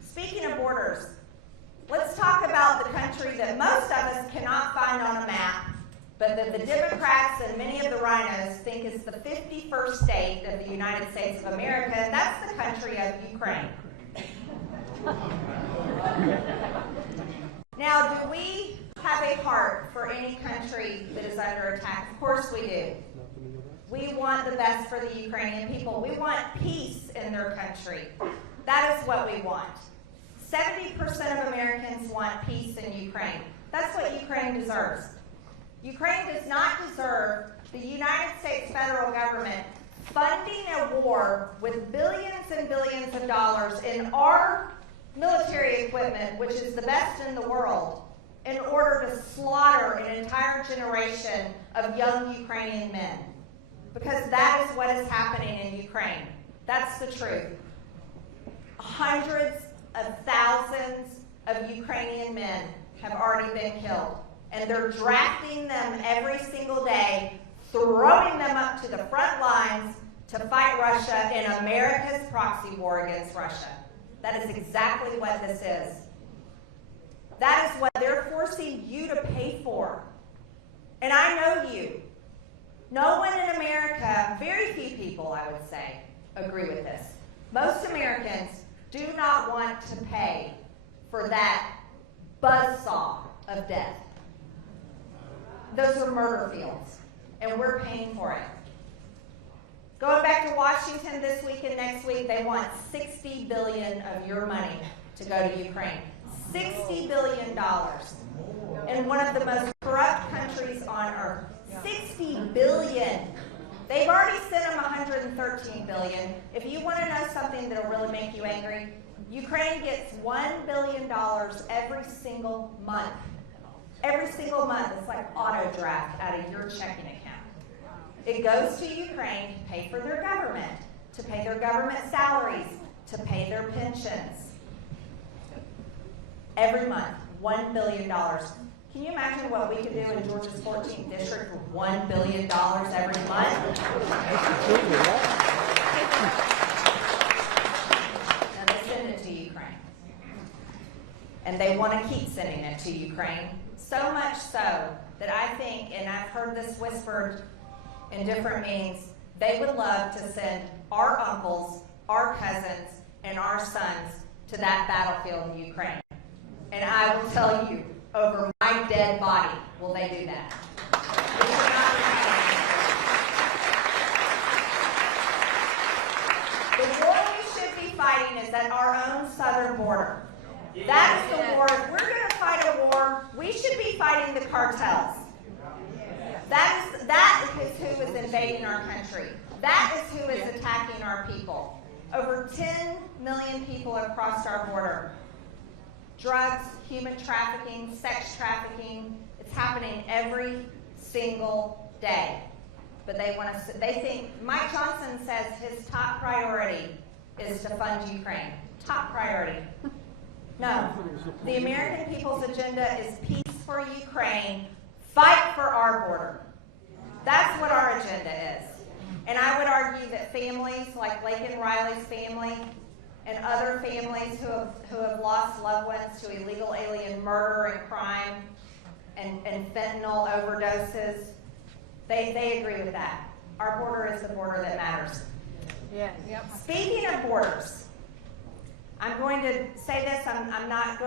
speaking of borders, let's talk about the country that most of us cannot find on a map, but that the Democrats and many of the rhinos think is the 51st state of the United States of America, and that's the country of Ukraine. Now, do we have a heart for any country that is under attack? Of course we do. We want the best for the Ukrainian people. We want peace in their country. That is what we want. 70% of Americans want peace in Ukraine. That's what Ukraine deserves. Ukraine does not deserve the United States federal government funding a war with billions and billions of dollars in our military equipment, which is the best in the world, in order to slaughter an entire generation of young Ukrainian men. Because that is what is happening in Ukraine. That's the truth. Hundreds of thousands of Ukrainian men have already been killed. And they're drafting them every single day, throwing them up to the front lines to fight Russia in America's proxy war against Russia. That is exactly what this is. That is what they're forcing you to pay for. And I know you. No one in America, very few people, I would say, agree with this. Most Americans do not want to pay for that buzzsaw of death. Those are murder fields, and we're paying for it. Going back to Washington this week and next week, they want $60 billion of your money to go to Ukraine. $60 billion in one of the most corrupt countries on earth. $60 billion. They've already sent them $113 billion. If you want to know something that'll really make you angry, Ukraine gets $1 billion every single month. Every single month, it's like auto draft out of your checking account. It goes to Ukraine to pay for their government, to pay their government salaries, to pay their pensions. Every month, $1 billion. Can you imagine what we could do in Georgia's 14th district for $1 billion every month? Now they send it to Ukraine. And they want to keep sending it to Ukraine. So much so that I think, and I've heard this whispered in different meetings, they would love to send our uncles, our cousins, and our sons to that battlefield in Ukraine. And I will tell you, over my dead body, will they do that? The war we should be fighting is at our own southern border. That is the war. If we're going to fight a war, we should be fighting the cartels. That is who is invading our country. That is who is attacking our people. Over 10 million people have crossed our border. Drugs, human trafficking, sex trafficking, it's happening every single day. But they think, Mike Johnson says his top priority is to fund Ukraine. Top priority. No, the American people's agenda is peace for Ukraine, fight for our border. That's what our agenda is. And I would argue that families like Laken Riley's family and other families who have lost loved ones to illegal alien murder and crime and fentanyl overdoses, they agree with that. Our border is the border that matters. Yeah. Yep. Speaking of borders, I'm going to say this, I'm not going to